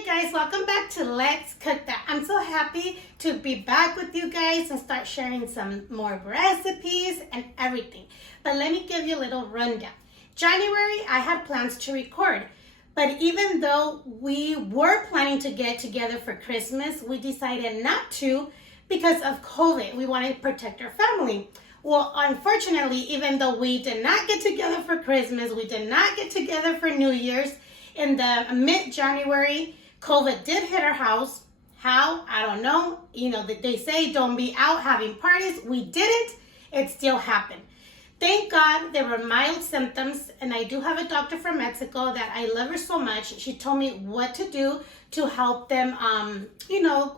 Hey guys, welcome back to Let's Cook That. I'm so happy to be back with you guys and start sharing some more recipes and everything. But let me give you a little rundown. January, I had plans to record, but even though we were planning to get together for Christmas, we decided not to because of COVID. We wanted to protect our family. Well, unfortunately, even though we did not get together for Christmas, we did not get together for New Year's, in the mid-January, COVID did hit our house. How? I don't know. You know, they say don't be out having parties. We didn't. It still happened. Thank God there were mild symptoms, and I do have a doctor from Mexico that I love her so much. She told me what to do to help them,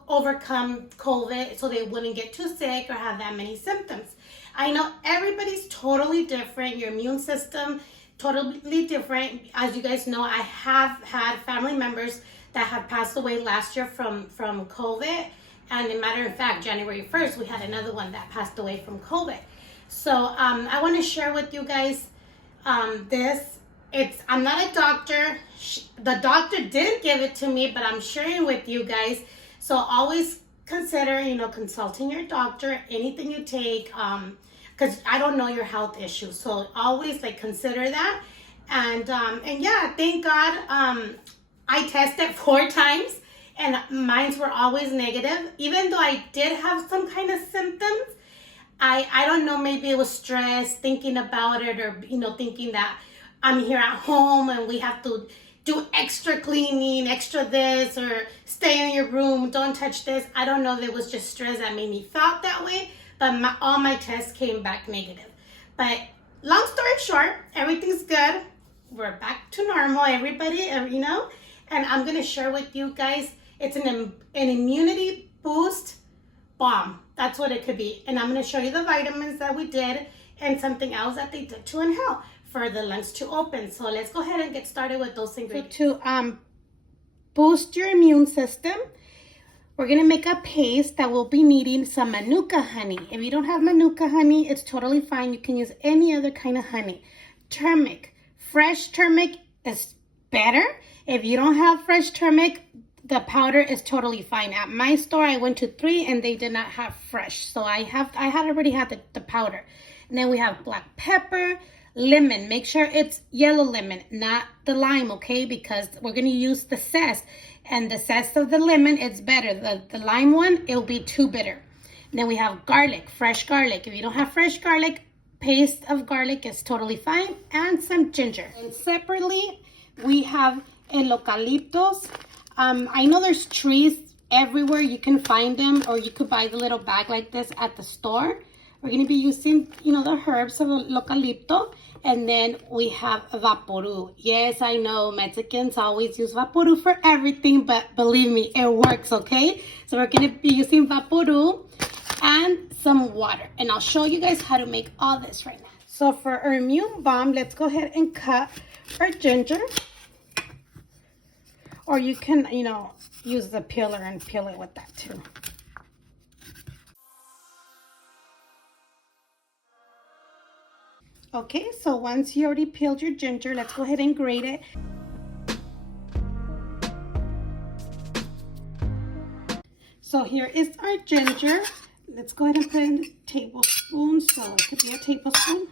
overcome COVID so they wouldn't get too sick or have that many symptoms. I know everybody's totally different. Your immune system totally different. As you guys know, I have had family members that have passed away last year from COVID. And as a matter of fact, January 1st, we had another one that passed away from COVID. So I want to share with you guys this. I'm not a doctor. The doctor didn't give it to me, but I'm sharing with you guys. So always consider, consulting your doctor, anything you take, because I don't know your health issues. So always consider that. And yeah, thank God I tested 4 times and mine were always negative. Even though I did have some kind of symptoms, I don't know, maybe it was stress, thinking about it, or, thinking that I'm here at home and we have to do extra cleaning, extra this, or stay in your room, don't touch this. I don't know if it was just stress that made me felt that way, but all my tests came back negative. But long story short, everything's good. We're back to normal, everybody, and I'm gonna share with you guys, it's an immunity boost bomb. That's what it could be. And I'm gonna show you the vitamins that we did and something else that they did to inhale for the lungs to open. So let's go ahead and get started with those ingredients. So to boost your immune system, we're gonna make a paste that we'll be needing some Manuka honey. If you don't have Manuka honey, it's totally fine. You can use any other kind of honey. Turmeric, fresh turmeric is better. If you don't have fresh turmeric, the powder is totally fine. At my store, I went to 3 and they did not have fresh. So I had already had the powder. And then we have black pepper, lemon. Make sure it's yellow lemon, not the lime, okay? Because we're going to use the zest. And the zest of the lemon, it's better. The lime one, it'll be too bitter. And then we have garlic, fresh garlic. If you don't have fresh garlic, paste of garlic is totally fine. And some ginger. And separately, we have eucalyptus. I know there's trees everywhere. You can find them, or you could buy the little bag like this at the store. We're going to be using, the herbs of eucalyptus. And then we have vaporu. Yes, I know Mexicans always use vaporu for everything, but believe me, it works, okay? So we're going to be using vaporu and some water. And I'll show you guys how to make all this right now. So for our immune bomb, let's go ahead and cut our ginger. Or you can, use the peeler and peel it with that too. Okay, so once you already peeled your ginger, let's go ahead and grate it. So here is our ginger. Let's go ahead and put in the tablespoon. So it could be a tablespoon.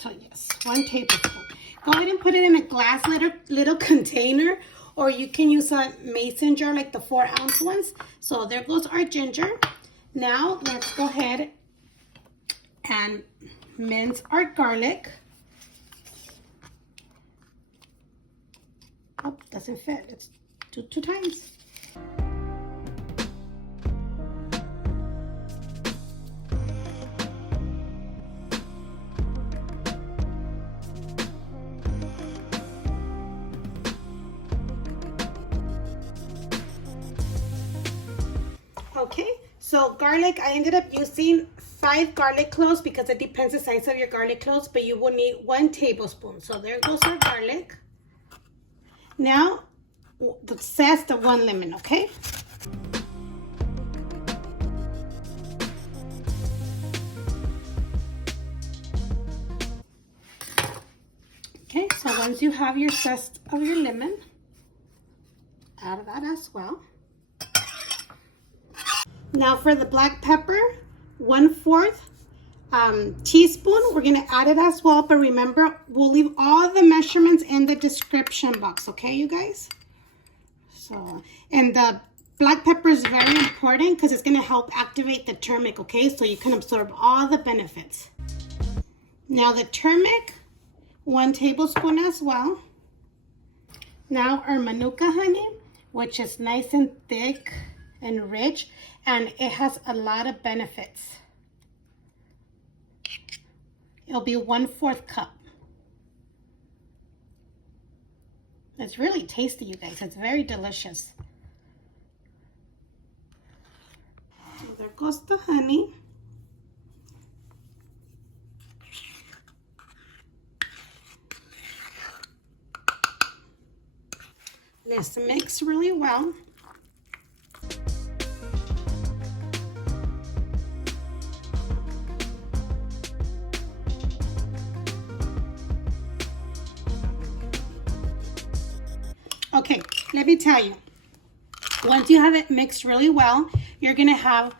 So yes, 1 tablespoon. Go ahead and put it in a glass little container, or you can use a mason jar like the 4-ounce ones. So there goes our ginger. Now let's go ahead and mince our garlic. Oh, doesn't fit. It's two times. Okay, so garlic, I ended up using 5 garlic cloves because it depends the size of your garlic cloves, but you will need 1 tablespoon. So there goes our garlic. Now, the zest of 1 lemon, okay? So once you have your zest of your lemon, add that as well. Now for the black pepper, 1/4 teaspoon, we're gonna add it as well, but remember, we'll leave all the measurements in the description box, okay, you guys? So, and the black pepper is very important because it's gonna help activate the turmeric, okay? So you can absorb all the benefits. Now the turmeric, 1 tablespoon as well. Now our Manuka honey, which is nice and thick and rich, and it has a lot of benefits. It'll be 1/4 cup. It's really tasty, you guys. It's very delicious. So there goes the honey. Let's mix really well. Okay, let me tell you, once you have it mixed really well, you're gonna have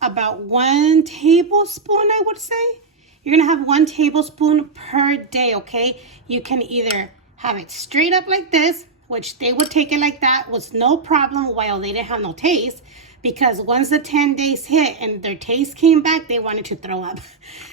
about 1 tablespoon, I would say. You're gonna have 1 tablespoon per day, okay? You can either have it straight up like this, which they would take it like that, was no problem while they didn't have no taste, because once the 10 days hit and their taste came back, they wanted to throw up.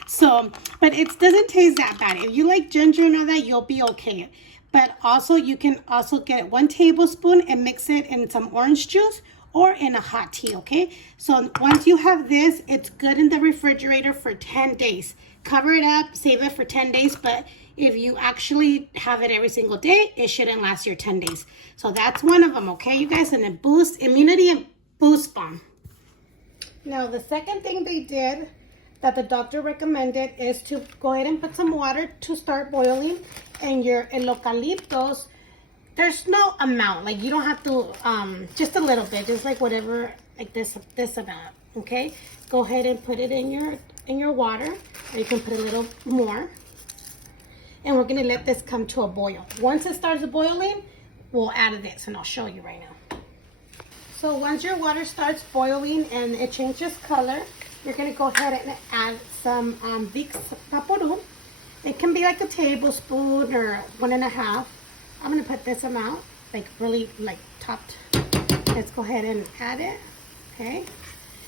So, but it doesn't taste that bad. If you like ginger and all that, you'll be okay. But also, you can also get 1 tablespoon and mix it in some orange juice or in a hot tea, okay? So once you have this, it's good in the refrigerator for 10 days. Cover it up, save it for 10 days, but if you actually have it every single day, it shouldn't last your 10 days. So that's one of them, okay, you guys? And it boosts immunity and boost bomb. Now, the second thing they did that the doctor recommended is to go ahead and put some water to start boiling, and your eucalyptus, there's no amount, like you don't have to, just a little bit, just like whatever, like this amount, okay? Go ahead and put it in your water, or you can put a little more, and we're gonna let this come to a boil. Once it starts boiling, we'll add this, and I'll show you right now. So once your water starts boiling and it changes color, you're gonna go ahead and add some Vicks Vaporub. It can be like a tablespoon or 1.5. I'm gonna put this amount, like really like topped. Let's go ahead and add it, okay?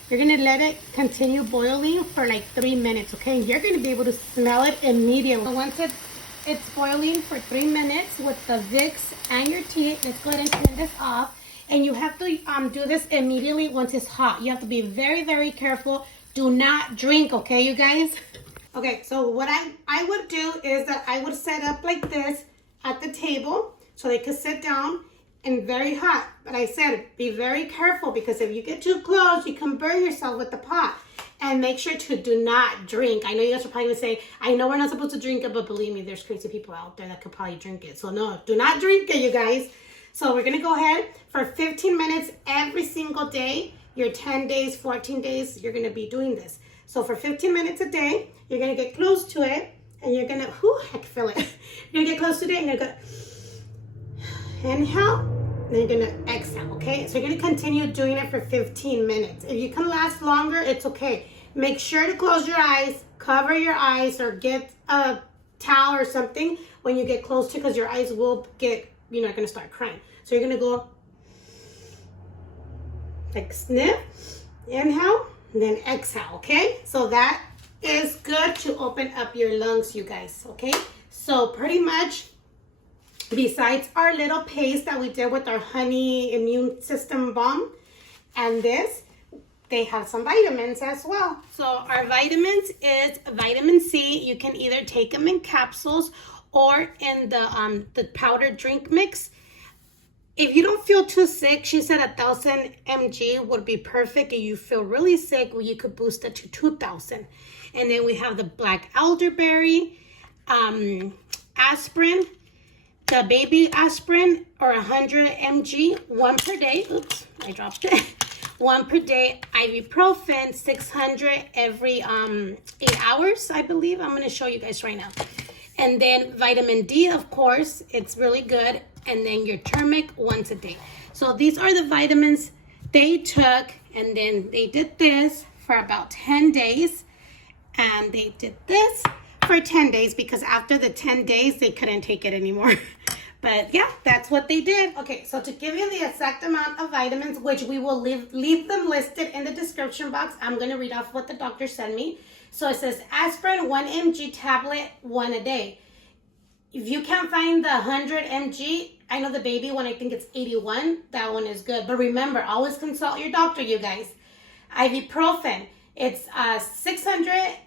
You're gonna let it continue boiling for like 3 minutes, okay? You're gonna be able to smell it immediately. So once it's boiling for 3 minutes with the Vicks and your tea, let's go ahead and turn this off. And you have to do this immediately once it's hot. You have to be very, very careful. Do not drink, okay, you guys? Okay, so what I would do is that I would set up like this at the table so they could sit down, and very hot. But I said, be very careful, because if you get too close, you can burn yourself with the pot. And make sure to do not drink. I know you guys are probably gonna say, I know we're not supposed to drink it, but believe me, there's crazy people out there that could probably drink it. So no, do not drink it, you guys. So we're gonna go ahead for 15 minutes every single day. Your 10 days, 14 days, you're gonna be doing this. So for 15 minutes a day, you're gonna get close to it, and you're gonna, I can feel it. You're gonna get close to it, and you're gonna inhale, and you're gonna exhale, okay? So you're gonna continue doing it for 15 minutes. If you can last longer, it's okay. Make sure to close your eyes, cover your eyes, or get a towel or something when you get close to, because your eyes will get, you're not gonna start crying. So you're gonna go like sniff, inhale, and then exhale, okay? So that is good to open up your lungs, you guys, okay? So pretty much, besides our little paste that we did with our honey immune system balm and this, they have some vitamins as well. So our vitamins is vitamin C. You can either take them in capsules or in the powdered drink mix. If you don't feel too sick, she said 1,000 mg would be perfect. If you feel really sick, well, you could boost it to 2,000. And then we have the black elderberry, aspirin, the baby aspirin, or 100 mg, 1 per day. Oops, I dropped it. 1 per day. Ibuprofen, 600 every 8 hours, I believe. I'm going to show you guys right now. And then vitamin D, of course, it's really good. And then your turmeric once a day. So these are the vitamins they took, and then they did this for about 10 days. And they did this for 10 days because after the 10 days, they couldn't take it anymore. But yeah, that's what they did. Okay, so to give you the exact amount of vitamins, which we will leave them listed in the description box, I'm going to read off what the doctor sent me. So it says aspirin 1 mg tablet 1 a day. If you can't find the 100 mg, I know the baby one, I think it's 81. That one is good. But remember, always consult your doctor, you guys. Ibuprofen, it's 600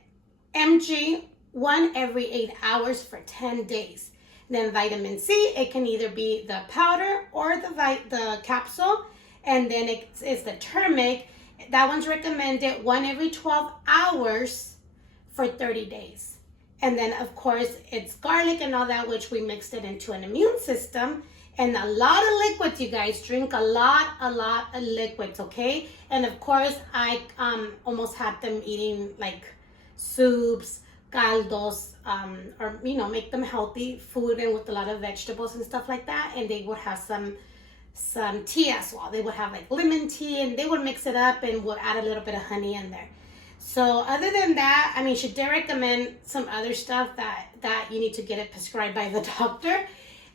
mg, 1 every 8 hours for 10 days. Then vitamin C, it can either be the powder or the capsule. And then it's the turmeric. That one's recommended 1 every 12 hours for 30 days. And then, of course, it's garlic and all that, which we mixed it into an immune system. And a lot of liquids, you guys. Drink a lot of liquids, okay? And, of course, I almost had them eating, like, soups, caldos, or, you know, make them healthy food and with a lot of vegetables and stuff like that. And they would have some tea as well. They would have, like, lemon tea, and they would mix it up and would add a little bit of honey in there. So other than that, I mean, she did recommend some other stuff that you need to get it prescribed by the doctor.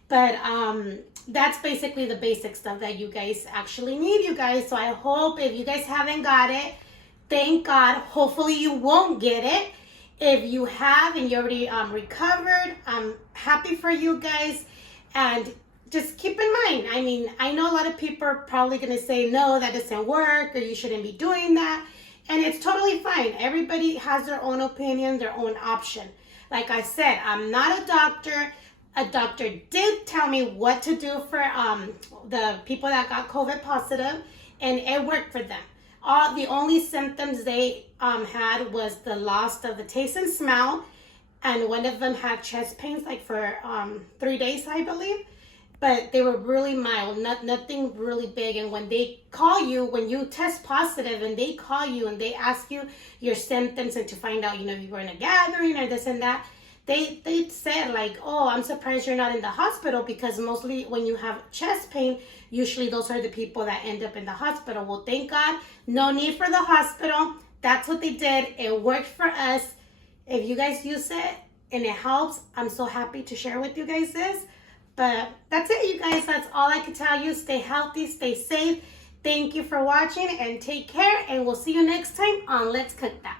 But that's basically the basic stuff that you guys actually need, you guys. So I hope if you guys haven't got it, thank God. Hopefully you won't get it. If you have and you already recovered, I'm happy for you guys. And just keep in mind, I mean, I know a lot of people are probably going to say, no, that doesn't work, or you shouldn't be doing that. And it's totally fine. Everybody has their own opinion, their own option. Like I said, I'm not a doctor. A doctor did tell me what to do for the people that got COVID positive, and it worked for them. The only symptoms they had was the loss of the taste and smell, and one of them had chest pains like for 3 days, I believe. But they were really mild, nothing really big. And when they call you, when you test positive and they call you and they ask you your symptoms and to find out, you know, you were in a gathering or this and that, they said like, oh, I'm surprised you're not in the hospital, because mostly when you have chest pain, usually those are the people that end up in the hospital. Well, thank God, no need for the hospital. That's what they did. It worked for us. If you guys use it and it helps, I'm so happy to share with you guys this. But that's it, you guys. That's all I can tell you. Stay healthy, stay safe. Thank you for watching and take care. And we'll see you next time on Let's Cook That.